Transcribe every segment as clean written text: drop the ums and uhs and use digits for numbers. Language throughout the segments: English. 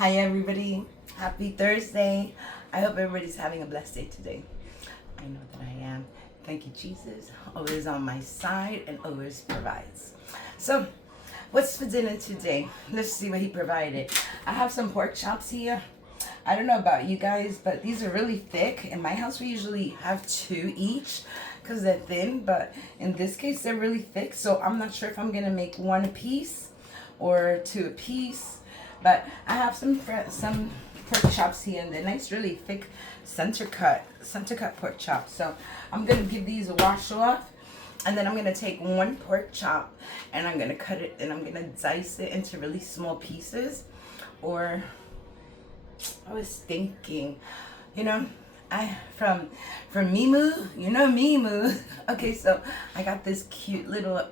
Hi everybody, happy Thursday. I hope everybody's having a blessed day today. I know that I am. Thank you, Jesus. Always on my side and always provides. So, what's for dinner today? Let's see what he provided. I have some pork chops here. I don't know about you guys, but these are really thick. In my house, we usually have two each because they're thin, but in this case, they're really thick. So I'm not sure if I'm gonna make one a piece or two a piece. But I have some pork chops here, and they're nice, really thick center cut pork chops. So I'm gonna give these a wash off, and then I'm gonna take one pork chop and I'm gonna cut it and I'm gonna dice it into really small pieces. Or I was thinking, from Mimu, Mimu. Okay, so I got this cute little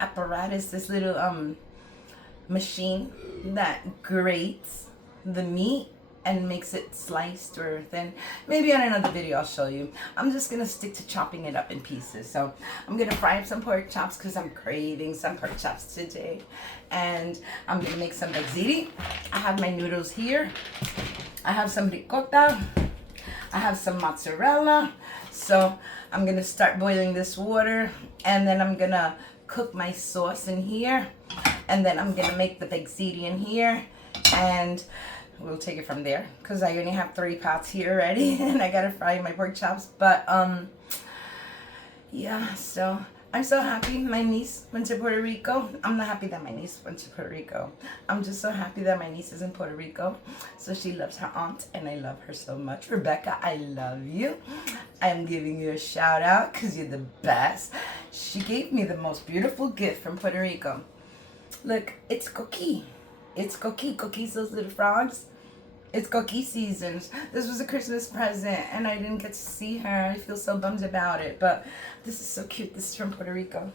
apparatus, this little machine that grates the meat and makes it sliced or thin. Maybe on another video I'll show you. I'm just gonna stick to chopping it up in pieces. So I'm gonna fry up some pork chops because I'm craving some pork chops today, and I'm gonna make some ZITI. I have my noodles here. I have some ricotta. I have some mozzarella. So I'm gonna start boiling this water, and then I'm gonna cook my sauce in here, and then I'm gonna make the ZITI in here, and we'll take it from there because I only have 3 pots here already and I gotta fry my pork chops. But yeah, so I'm so happy my niece went to Puerto Rico. I'm not happy that my niece went to Puerto Rico. I'm just so happy that my niece is in Puerto Rico. So she loves her aunt, and I love her so much. Rebecca, I love you. I'm giving you a shout out because you're the best. She gave me the most beautiful gift from Puerto Rico. Look, it's Coqui. It's Coqui. Coqui's those little frogs. It's Coqui seasons. This was a Christmas present, and I didn't get to see her. I feel so bummed about it, but this is so cute. This is from Puerto Rico.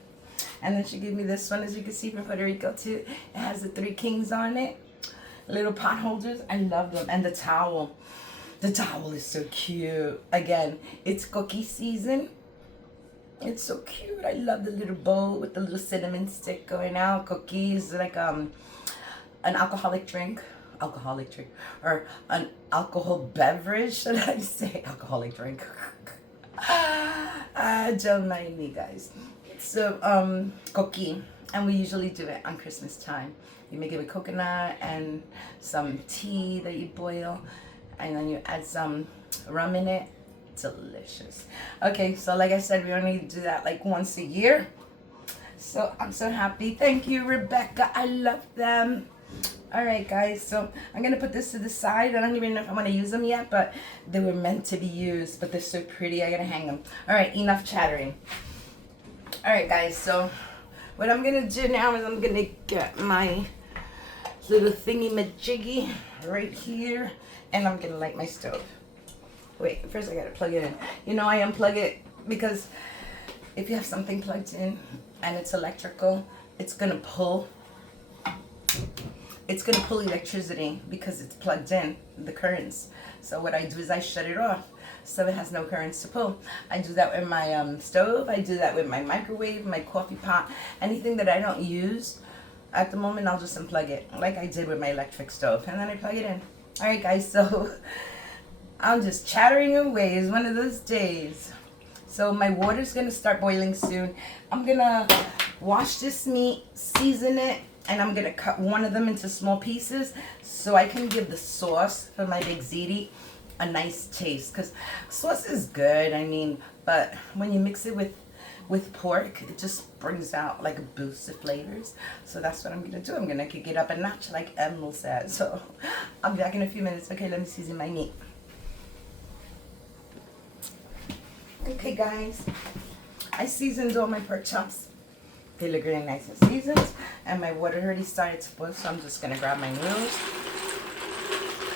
And then she gave me this one, as you can see, from Puerto Rico too. It has the 3 kings on it. Little pot holders. I love them. And the towel. The towel is so cute. Again, it's Coqui season. It's so cute. I love the little bowl with the little cinnamon stick going out. Cookies, like an alcoholic drink, or an alcohol beverage, should I say? Alcoholic drink. Don't mind me, guys. So, cookie, and we usually do it on Christmas time. You make it with coconut and some tea that you boil, and then you add some rum in it. Delicious. Okay, so like I said, we only do that like once a year. So I'm so happy. Thank you, Rebecca. I love them. All right, guys, so I'm gonna put this to the side. I don't even know if I'm gonna use them yet, but they were meant to be used, but they're so pretty. I gotta hang them. All right, enough chattering. All right, guys, so what I'm gonna do now is I'm gonna get my little thingy majiggy right here, and I'm gonna light my stove. Wait, first I gotta plug it in. I unplug it because if you have something plugged in and it's electrical, it's gonna pull electricity because it's plugged in, the currents. So what I do is I shut it off so it has no currents to pull. I do that with my stove. I do that with my microwave, my coffee pot. Anything that I don't use at the moment, I'll just unplug it, like I did with my electric stove, and then I plug it in. All right, guys, so I'm just chattering away. It's one of those days. So my water's gonna start boiling soon. I'm gonna wash this meat, season it, and I'm gonna cut one of them into small pieces so I can give the sauce for my ZITI a nice taste. Because sauce is good, but when you mix it with pork, it just brings out like a boost of flavors. So that's what I'm gonna do. I'm gonna kick it up a notch, like Emil said. So I'll be back in a few minutes. Okay, let me season my meat. Okay, guys, I seasoned all my pork chops. They look really nice and seasoned, and my water already started to boil, so I'm just gonna grab my noodles.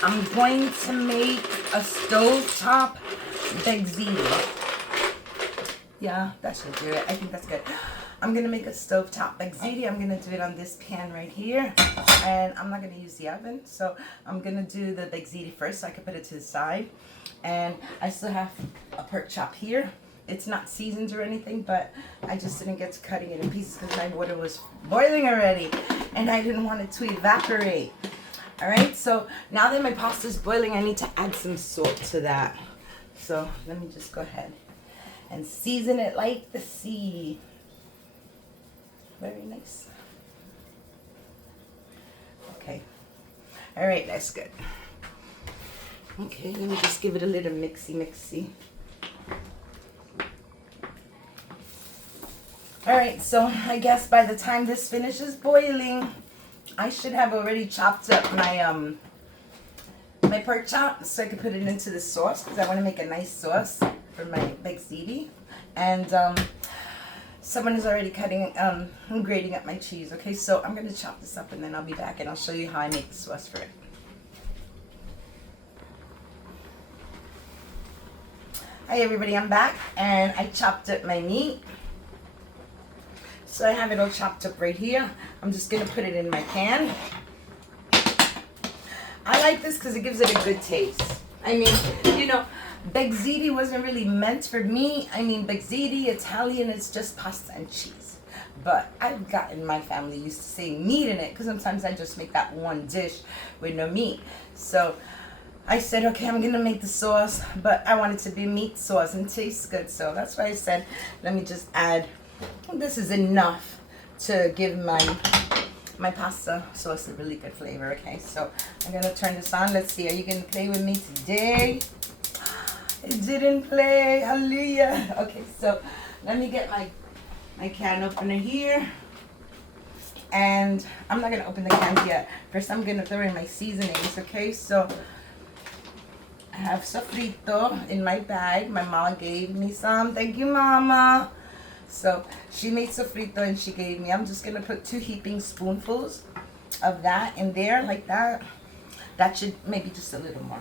I'm going to make a stovetop ZITI. Yeah, that should do it. I think that's good. I'm gonna make a stovetop ZITI. I'm gonna do it on this pan right here, and I'm not gonna use the oven, so I'm gonna do the ZITI first so I can put it to the side. And I still have a pork chop here it's not seasoned or anything, but I just didn't get to cutting it in pieces because my water was boiling already and I didn't want it to evaporate. All right, so now that my pasta is boiling, I need to add some salt to that. So let me just go ahead and season it like the sea. Very nice. Okay. All right, that's good. Okay, let me just give it a little mixy. All right, so I guess by the time this finishes boiling, I should have already chopped up my my pork chop so I can put it into the sauce because I want to make a nice sauce for my baked ziti. And someone is already grating up my cheese. Okay, so I'm going to chop this up and then I'll be back and I'll show you how I make the sauce for it. Hi everybody, I'm back and I chopped up my meat. So I have it all chopped up right here. I'm just going to put it in my pan. I like this because it gives it a good taste. I mean, you know, baked ziti wasn't really meant for me. I mean, baked ziti, Italian, it's just pasta and cheese. But I've gotten my family used to saying meat in it because sometimes I just make that one dish with no meat. So I said, okay, I'm going to make the sauce, but I want it to be meat sauce and tastes good. So that's why I said, let me just add, this is enough to give my pasta sauce a really good flavor. Okay, so I'm going to turn this on. Let's see, are you going to play with me today? It didn't play, hallelujah. Okay, so let me get my can opener here. And I'm not going to open the can yet. First, I'm going to throw in my seasonings, okay? So I have sofrito in my bag. My mama gave me some. Thank you, Mama. So she made sofrito and she gave me. I'm just going to put 2 heaping spoonfuls of that in there like that. That should maybe just a little more.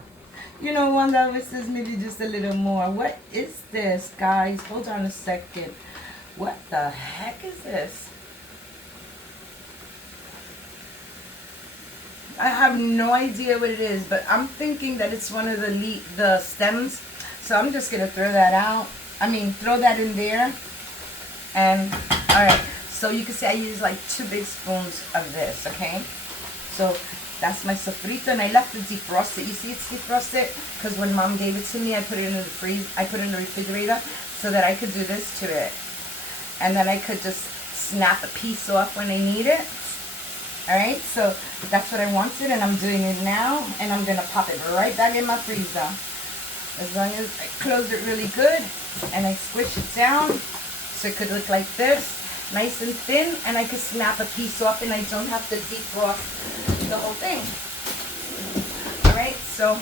You know, one that always says maybe just a little more. What is this, guys? Hold on a second. What the heck is this? I have no idea what it is, but I'm thinking that it's one of the stems. So I'm just going to throw that out. I mean, throw that in there. And, alright. So you can see I use like 2 big spoons of this, okay? So that's my sofrito, and I left it defrosted. You see it's defrosted? Because when Mom gave it to me, I put it in the refrigerator so that I could do this to it. And then I could just snap a piece off when I need it. Alright, so that's what I wanted, and I'm doing it now, and I'm going to pop it right back in my freezer. As long as I close it really good, and I squish it down, so it could look like this, nice and thin, and I could snap a piece off, and I don't have to defrost the whole thing. Alright, so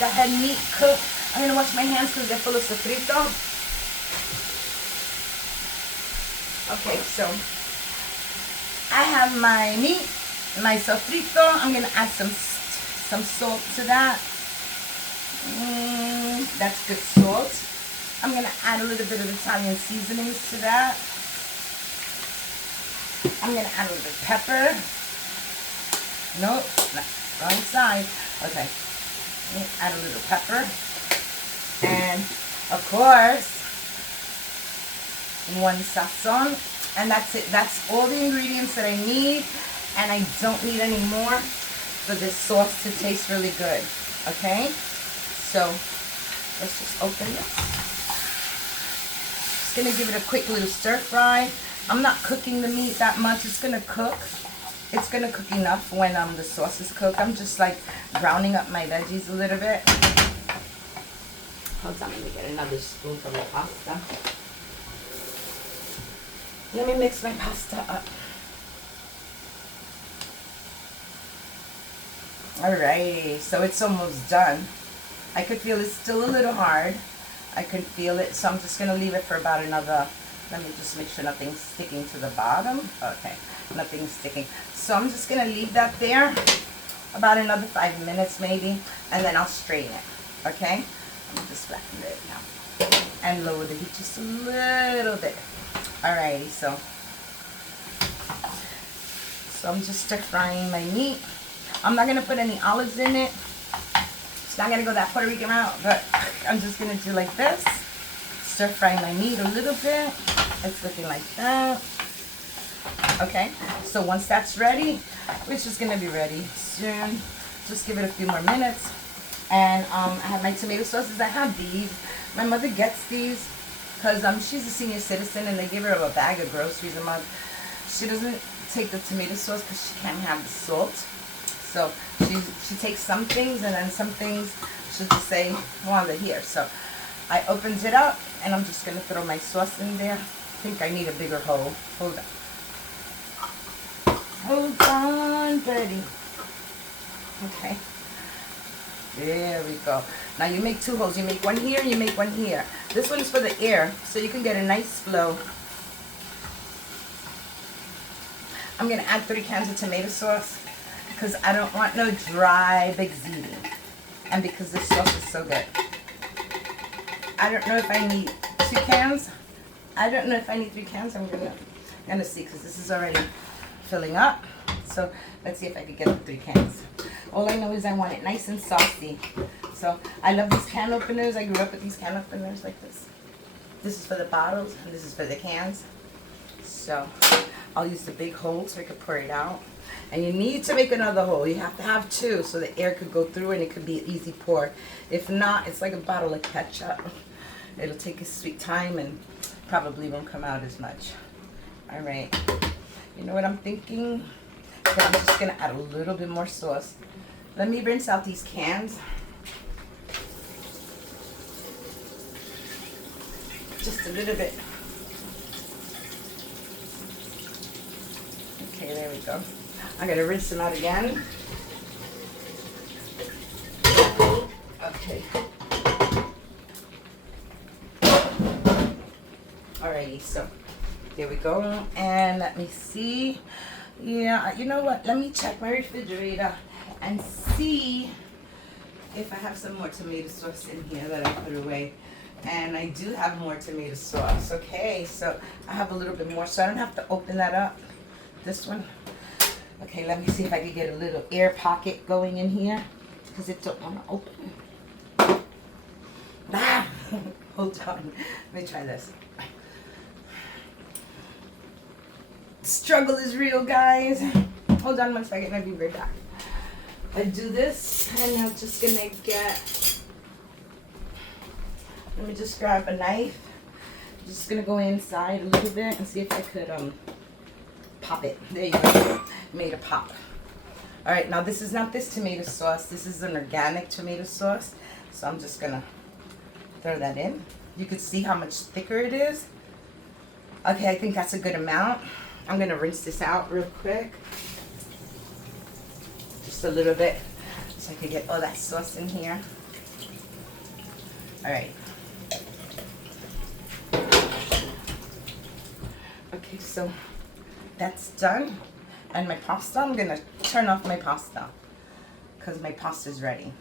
go ahead, meat, cook. I'm going to wash my hands because they're full of sofrito. Okay, so I have my meat, my sofrito. I'm going to add some salt to that. That's good salt. I'm going to add a little bit of Italian seasonings to that. I'm going to add a little bit of pepper. Nope, wrong side. Okay, add a little pepper. And, of course, 1 sazon. And that's it. That's all the ingredients that I need. And I don't need any more for this sauce to taste really good. Okay? So, let's just open this. Just going to give it a quick little stir fry. I'm not cooking the meat that much. It's going to cook. It's going to cook enough when the sauce is cooked. I'm just like browning up my veggies a little bit. Hold on, let me get another spoon for my pasta. Let me mix my pasta up. Alrighty, so it's almost done. I could feel it's still a little hard. I can feel it, so I'm just going to leave it for about another, let me just make sure nothing's sticking to the bottom. Okay, nothing's sticking. So I'm just going to leave that there about another 5 minutes maybe, and then I'll strain it. Okay? Let me just flatten it now. And lower the heat just a little bit. Alrighty, so I'm just stir frying my meat. I'm not going to put any olives in it. It's not going to go that Puerto Rican route, but I'm just going to do like this. stir fry my meat a little bit. It's looking like that. Okay, so once that's ready, which is gonna be ready soon, just give it a few more minutes. And I have my tomato sauces. I have these. My mother gets these because she's a senior citizen and they give her a bag of groceries a month. She doesn't take the tomato sauce because she can't have the salt. So she takes some things and then some things she'll just say, well, they're here. So I opened it up and I'm just gonna throw my sauce in there. I think I need a bigger hole. Hold on. Hold on, buddy. Okay. There we go. Now you make 2 holes. You make one here, you make one here. This one is for the air, so you can get a nice flow. I'm going to add 3 cans of tomato sauce because I don't want no dry big ziti. And because this sauce is so good. I don't know if I need 2 cans. I don't know if I need 3 cans. I'm gonna see because this is already filling up. So let's see if I could get 3 cans. All I know is I want it nice and saucy. So I love these can openers. I grew up with these can openers like this. This is for the bottles and this is for the cans. So I'll use the big hole so I can pour it out. And you need to make another hole. You have to have 2 so the air could go through and it could be an easy pour. If not, it's like a bottle of ketchup. It'll take a sweet time and probably won't come out as much. All right. You know what I'm thinking? So I'm just going to add a little bit more sauce. Let me rinse out these cans. Just a little bit. Okay, there we go. I'm going to rinse them out again. Okay. Alrighty, so there we go. And let me see. Yeah, you know what? Let me check my refrigerator and see if I have some more tomato sauce in here that I put away. And I do have more tomato sauce. Okay, so I have a little bit more, so I don't have to open that up. This one. Okay, let me see if I can get a little air pocket going in here because it don't want to open. Ah, hold on. Let me try this. Struggle is real, guys. Hold on 1 second. I'll be right back. I do this, and I'm just gonna get. Let me just grab a knife. I'm just gonna go inside a little bit and see if I could pop it. There you go. Made a pop. All right. Now this is not this tomato sauce. This is an organic tomato sauce. So I'm just gonna throw that in. You can see how much thicker it is. Okay, I think that's a good amount. I'm gonna rinse this out real quick. Just a little bit so I can get all that sauce in here. All right. Okay, so that's done. And my pasta, I'm gonna turn off my pasta because my pasta is ready.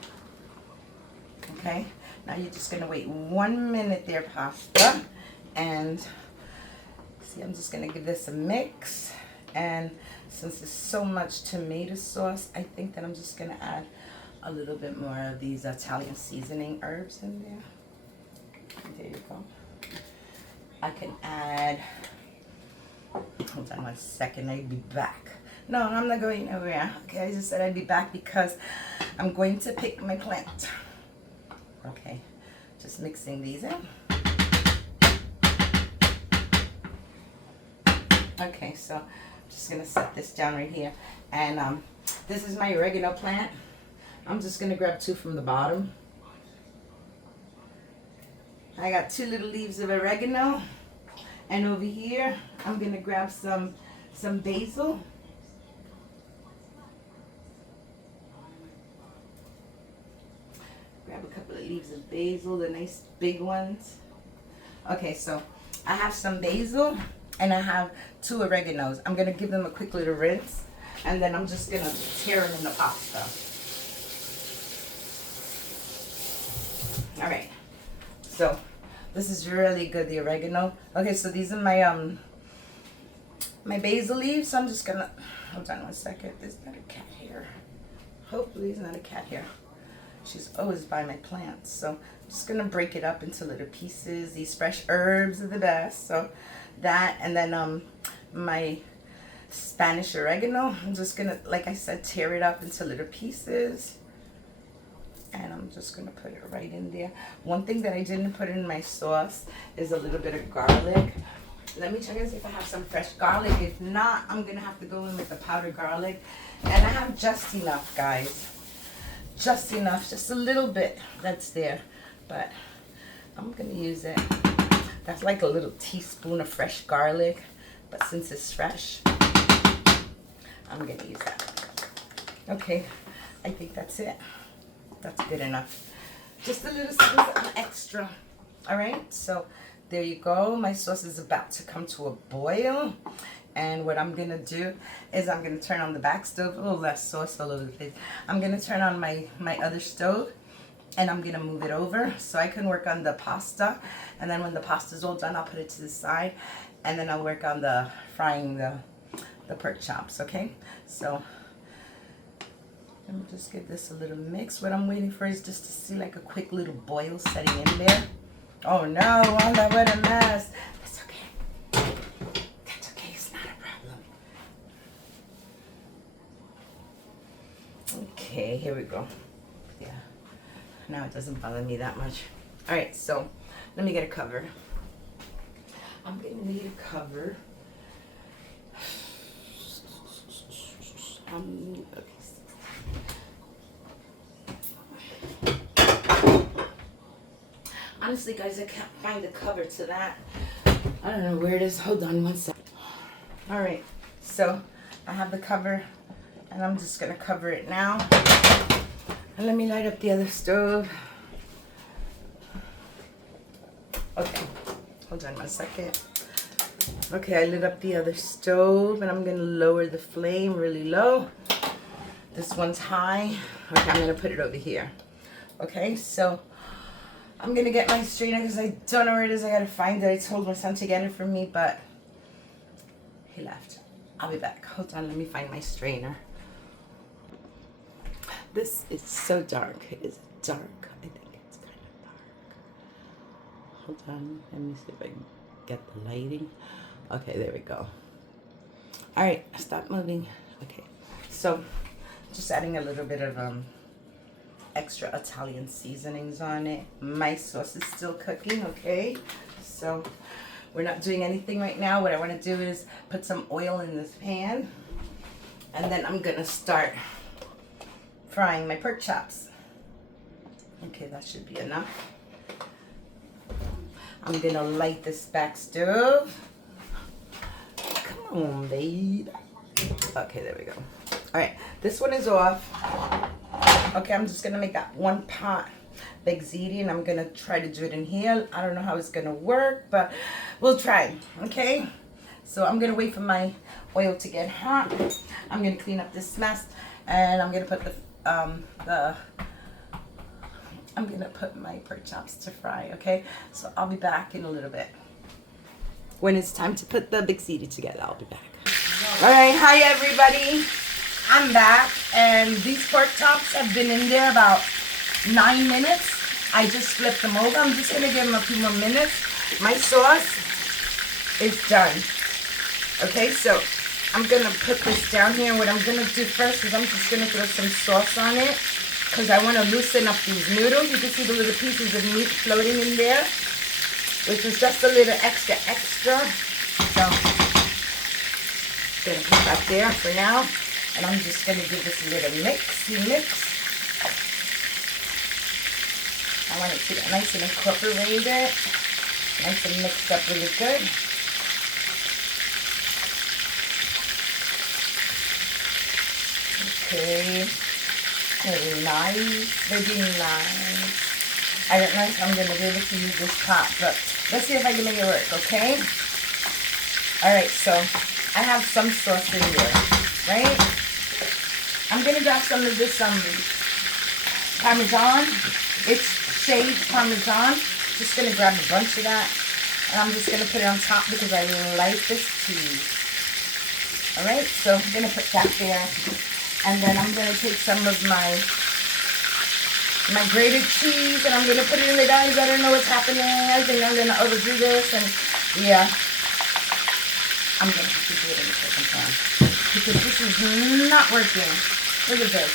Okay, now you're just gonna wait 1 minute there, pasta. And see, I'm just gonna give this a mix. And since there's so much tomato sauce, I think that I'm just gonna add a little bit more of these Italian seasoning herbs in there. There you go. I can add, hold on 1 second, I'll be back. No, I'm not going nowhere. Okay, I just said I'd be back because I'm going to pick my plant. Okay, just mixing these in. Okay, so I'm just gonna set this down right here. And this is my oregano plant. I'm just gonna grab 2 from the bottom. I got 2 little leaves of oregano. And over here, I'm gonna grab some basil. Grab a couple of leaves of basil, the nice big ones. Okay, so I have some basil and I have 2 oreganos. I'm gonna give them a quick little rinse and then I'm just gonna tear them in the pasta. All right, so this is really good, the oregano. Okay, so these are my my basil leaves. So I'm just gonna, hold on 1 second. There's not a cat here. Hopefully there's not a cat here. She's always by my plants. So I'm just gonna break it up into little pieces. These fresh herbs are the best. So that, and then my Spanish oregano. I'm just gonna, like I said, tear it up into little pieces. And I'm just gonna put it right in there. One thing that I didn't put in my sauce is a little bit of garlic. Let me check and see if I have some fresh garlic. If not, I'm gonna have to go in with the powdered garlic. And I have just enough, guys. Just enough, just a little bit that's there. But I'm gonna use it. That's like a little teaspoon of fresh garlic. But since it's fresh, I'm gonna use that. Okay, I think that's it. That's good enough. Just a little something extra. All right, so there you go. My sauce is about to come to a boil. And what I'm gonna do is I'm gonna turn on the back stove. Oh, less sauce all over the place. I'm gonna turn on my other stove, and I'm gonna move it over so I can work on the pasta. And then when the pasta's all done, I'll put it to the side, and then I'll work on the frying the pork chops. Okay, so let me just give this a little mix. What I'm waiting for is just to see like a quick little boil setting in there. Oh no, Wanda, what a mess. That's okay. That's okay, it's not a problem. Okay, here we go. Yeah, now it doesn't bother me that much. All right, so let me get a cover. I'm gonna need a cover. Okay. Honestly, guys, I can't find the cover to that. I don't know where it is. Hold on one second. All right, so I have the cover, and I'm just gonna cover it now. And let me light up the other stove. Okay, hold on one second. Okay, I lit up the other stove, and I'm gonna lower the flame really low. This one's high. Okay, I'm gonna put it over here. Okay, so I'm gonna get my strainer because I don't know where it is. I gotta find it. I told my son to get it for me, but he left. I'll be back. Hold on, let me find my strainer. This is so dark. Is it dark? I think it's kind of dark. Hold on, let me see if I can get the lighting. Okay, there we go. All right, stop moving. Okay, so just adding a little bit of extra Italian seasonings on it. My sauce is still cooking, okay? So we're not doing anything right now. What I want to do is put some oil in this pan, and then I'm gonna start frying my pork chops. Okay, that should be enough. I'm gonna light this back stove. Come on, babe. Okay, there we go. All right, this one is off. Okay, I'm just gonna make that one pot big ziti, and I'm gonna try to do it in here. I don't know how it's gonna work, but we'll try. Okay, so I'm gonna wait for my oil to get hot. I'm gonna clean up this mess, and I'm gonna put I'm gonna put my pork chops to fry. Okay, so I'll be back in a little bit. When it's time to put the big ziti together, I'll be back. All right, hi everybody. I'm back, and these pork chops have been in there about 9 minutes. I just flipped them over. I'm just gonna give them a few more minutes. My sauce is done. Okay, so I'm gonna put this down here. What I'm gonna do first is I'm just gonna throw some sauce on it because I want to loosen up these noodles. You can see the little pieces of meat floating in there, which is just a little extra. So gonna put that there for now. And I'm just going to give this a little mix. I want it to get nice and incorporated. Nice and mixed up really good. Okay. Very nice. Very nice. I don't know if I'm going to be able to use this pot, but let's see if I can make it work, okay? Alright, so I have some sauce in here, right? I'm going to grab some of this Parmesan. It's shaved Parmesan. Just going to grab a bunch of that. And I'm just going to put it on top because I like this cheese. Alright, so I'm going to put that there. And then I'm going to take some of my my grated cheese, and I'm going to put it in the guys. I don't know what's happening. I think I'm going to overdo this, and yeah, I'm going to have to do it in the second time because this is not working. Look at this.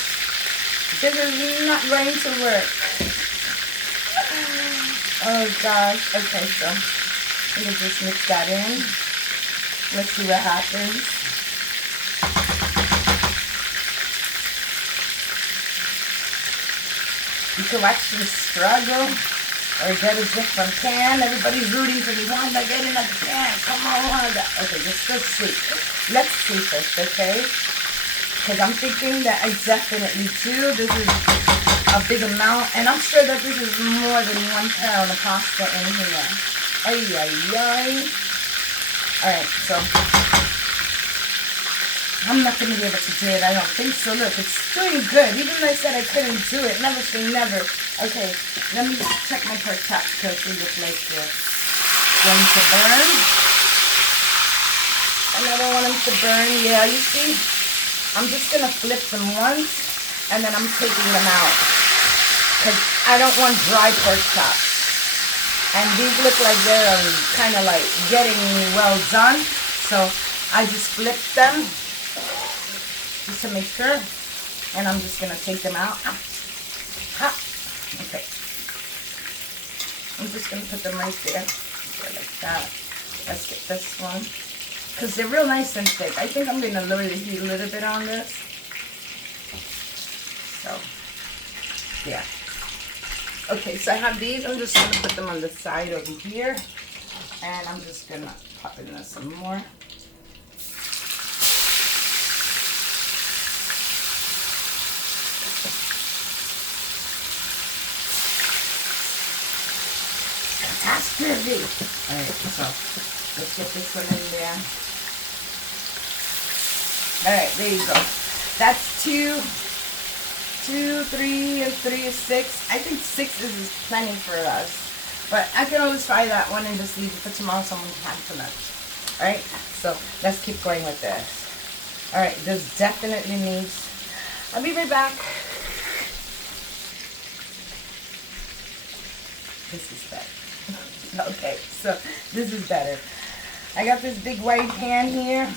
This is not going to work. Oh gosh. Okay, so I'm going to just mix that in. Let's see what happens. You can watch me struggle or get a different pan. Everybody's rooting for me. Wanda, get in at the pan. Come on, Wanda. Okay, let's see. Let's see first, okay? Because I'm thinking that I definitely do. This is a big amount. And I'm sure that this is more than 1 pound of pasta in here. Ay, ay, ay. Alright, so I'm not going to be able to do it. I don't think so. Look, it's doing good. Even though I said I couldn't do it. Never say never. Okay, let me check my pork chops because they look like they're going to burn. And I don't want them to burn. Yeah, you see? I'm just going to flip them once and then I'm taking them out. Because I don't want dry pork chops. And these look like they're kind of like getting well done. So I just flipped them. Just to make sure, and I'm just gonna take them out. Okay, I'm just gonna put them right there, like that. Let's get this one, because they're real nice and thick. I think I'm gonna lower the heat a little bit on this. So, yeah. Okay, so I have these. I'm just gonna put them on the side over here, and I'm just gonna pop in some more. That's perfect. Alright, so let's get this one in there. Alright, there you go. That's 2, 3, and 3 is 6. I think 6 is plenty for us. But I can always try that one and just leave it for tomorrow someone can have for lunch. Alright, so let's keep going with this. Alright, this definitely needs... I'll be right back. This is better. Okay, so this is better. I got this big white pan here,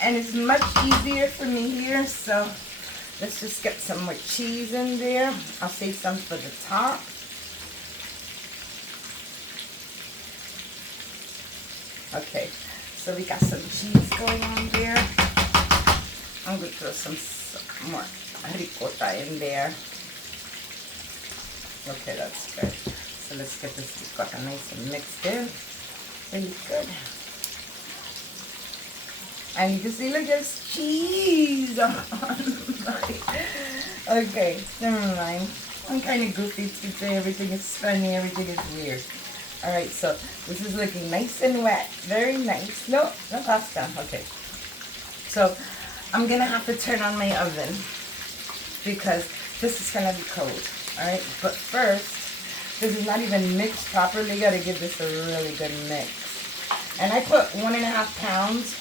and it's much easier for me here, so let's just get some more cheese in there. I'll save some for the top. Okay, so we got some cheese going on there. I'm going to throw some more ricotta in there. Okay, that's good. So let's get this ricotta nice and mixed in. Really good. And you can see, look, there's cheese on okay, never mind. I'm kind of goofy today. Everything is funny. Everything is weird. Alright, so this is looking nice and wet. Very nice. No pasta. Okay. So I'm going to have to turn on my oven because this is going to be cold. Alright, but first, this is not even mixed properly. You got to give this a really good mix. And I put 1.5 pounds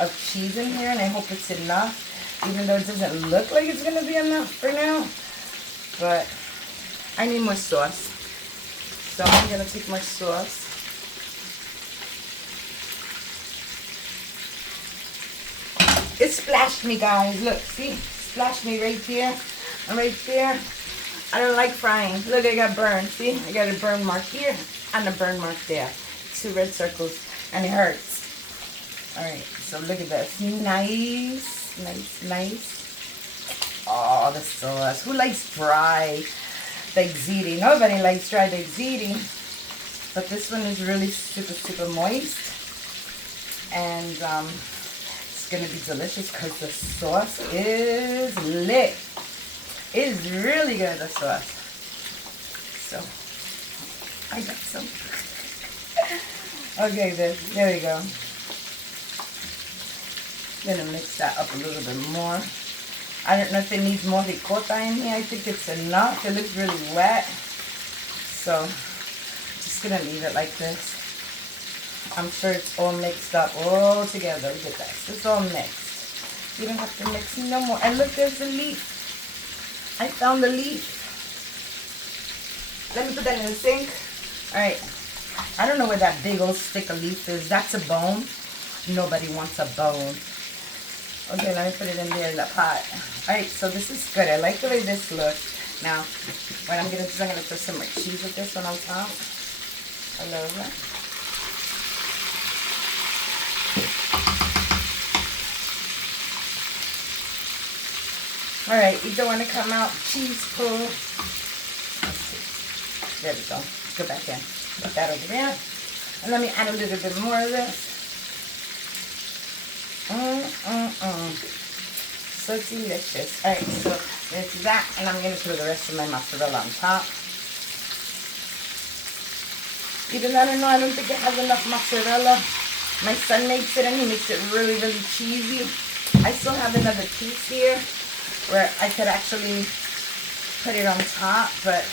of cheese in here, and I hope it's enough, even though it doesn't look like it's going to be enough for now. But I need more sauce. So I'm going to take more sauce. It splashed me, guys. Look, see? Splashed me right here and right there. I don't like frying. Look, I got burned. See? I got a burn mark here and a burn mark there. 2 red circles, and it hurts. Alright, so look at this. Nice, nice, nice. Oh, the sauce. Who likes dry like ZITI? Nobody likes dry like ZITI. But this one is really super, super moist. And it's going to be delicious because the sauce is lit. It is really good, the sauce. So, I got some. Okay, there we go. I'm going to mix that up a little bit more. I don't know if it needs more ricotta in here. I think it's enough. It looks really wet. So, I'm just going to leave it like this. I'm sure it's all mixed up all together. Look at this. It's all mixed. You don't have to mix no more. And look, there's the leaf. I found the leaf. Let me put that in the sink. All right. I don't know where that big old stick of leaf is. That's a bone. Nobody wants a bone. Okay, let me put it in there in the pot. All right, so this is good. I like the way this looks. Now, what I'm gonna do is I'm gonna put some more cheese with this one on top. All over. All right, you don't want to come out cheese pull. Let's see. There we go. Let's go back in. Put that over there. And let me add a little bit more of this. So delicious. All right, so there's that, and I'm going to throw the rest of my mozzarella on top. Even though I don't think it has enough mozzarella. My son makes it, and he makes it really, really cheesy. I still have another piece here where I could actually put it on top, but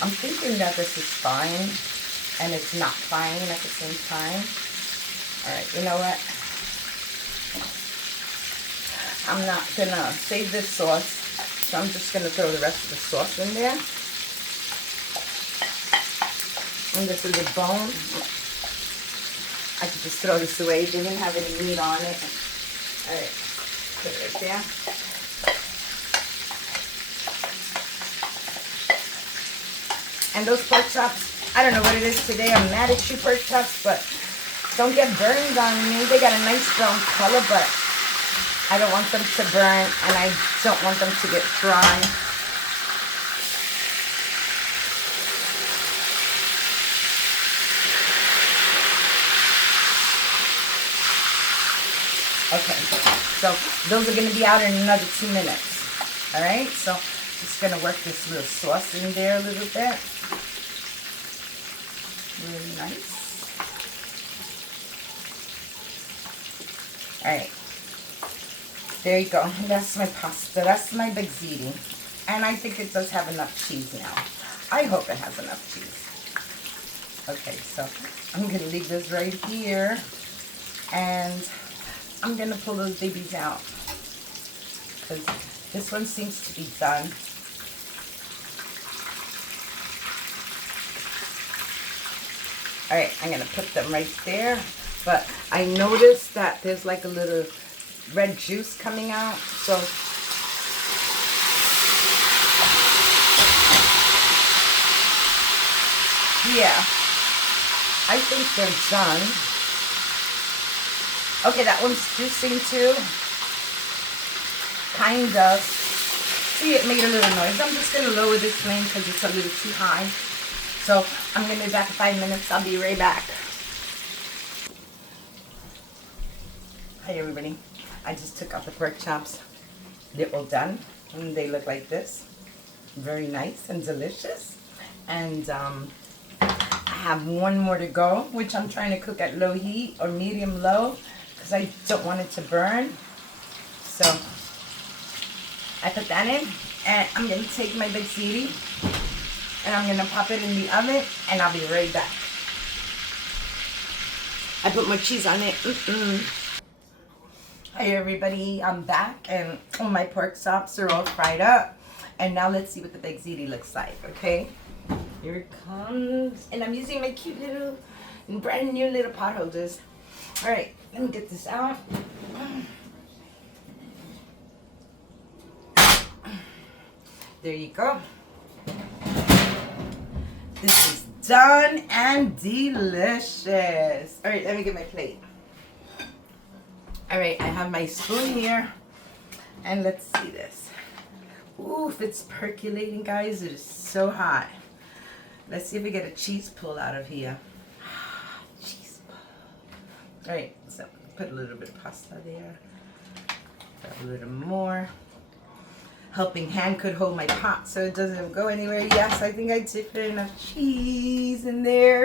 I'm thinking that this is fine, and it's not fine at the same time. All right, you know what? I'm not gonna save this sauce, so I'm just gonna throw the rest of the sauce in there. And this is a bone. I could just throw this away. It didn't have any meat on it. All right, put it right there. And those pork chops, I don't know what it is today. I'm mad at you, pork chops, but don't get burned on me. They got a nice brown color, but I don't want them to burn, and I don't want them to get dry. Okay, so those are going to be out in another 2 minutes. All right, so just going to work this little sauce in there a little bit. Really nice. All right. There you go. That's my pasta. That's my big ziti. And I think it does have enough cheese now. I hope it has enough cheese. Okay, so I'm going to leave this right here. And I'm going to pull those babies out. Because this one seems to be done. Alright, I'm going to put them right there. But I noticed that there's like a little red juice coming out. So yeah, I think they're done. Okay, that one's juicing too. Kind of. See, it made a little noise. I'm just going to lower this flame because it's a little too high. So I'm going to be back in 5 minutes. I'll be right back. Hi everybody. I just took out the pork chops. They're all done. And they look like this. Very nice and delicious. And I have one more to go, which I'm trying to cook at low heat or medium low because I don't want it to burn. So I put that in, and I'm going to take my big ziti and I'm going to pop it in the oven, and I'll be right back. I put more cheese on it. Hi everybody, I'm back, and all my pork chops are all fried up. And now let's see what the big ziti looks like, okay? Here it comes. And I'm using my cute little, brand new little pot holders. All right, let me get this out. There you go. This is done and delicious. All right, let me get my plate. All right, I have my spoon here, and let's see this. Oof, it's percolating, guys. It is so hot. Let's see if we get a cheese pull out of here. Cheese pull. All right, so put a little bit of pasta there. Grab a little more. Helping hand could hold my pot so it doesn't go anywhere. Yes, I think I did put enough cheese in there.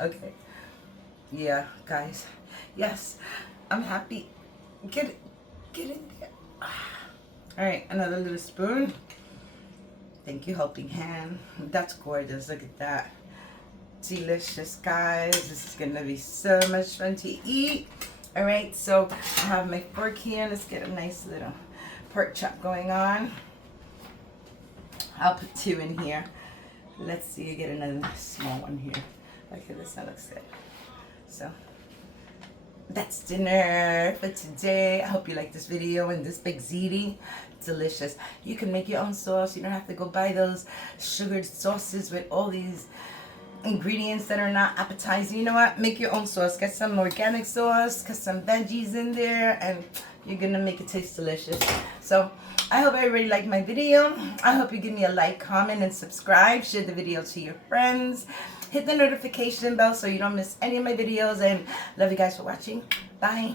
Okay. Yeah, guys. Yes, I'm happy. Get in there. All right, another little spoon. Thank you, helping hand. That's gorgeous. Look at that. Delicious, guys. This is gonna be so much fun to eat. All right, so I have my fork here. Let's get a nice little pork chop going on. I'll put 2 in here. Let's see, you get another small one here. Okay, this one looks good. So that's dinner for today. I hope you like this video and this big ziti. Delicious. You can make your own sauce. You don't have to go buy those sugared sauces with all these ingredients that are not appetizing. You know what? Make your own sauce. Get some organic sauce, get some veggies in there, and you're gonna make it taste delicious. So I hope everybody liked my video. I hope you give me a like, comment, and subscribe. Share the video to your friends. Hit the notification bell so you don't miss any of my videos, and love you guys for watching. Bye.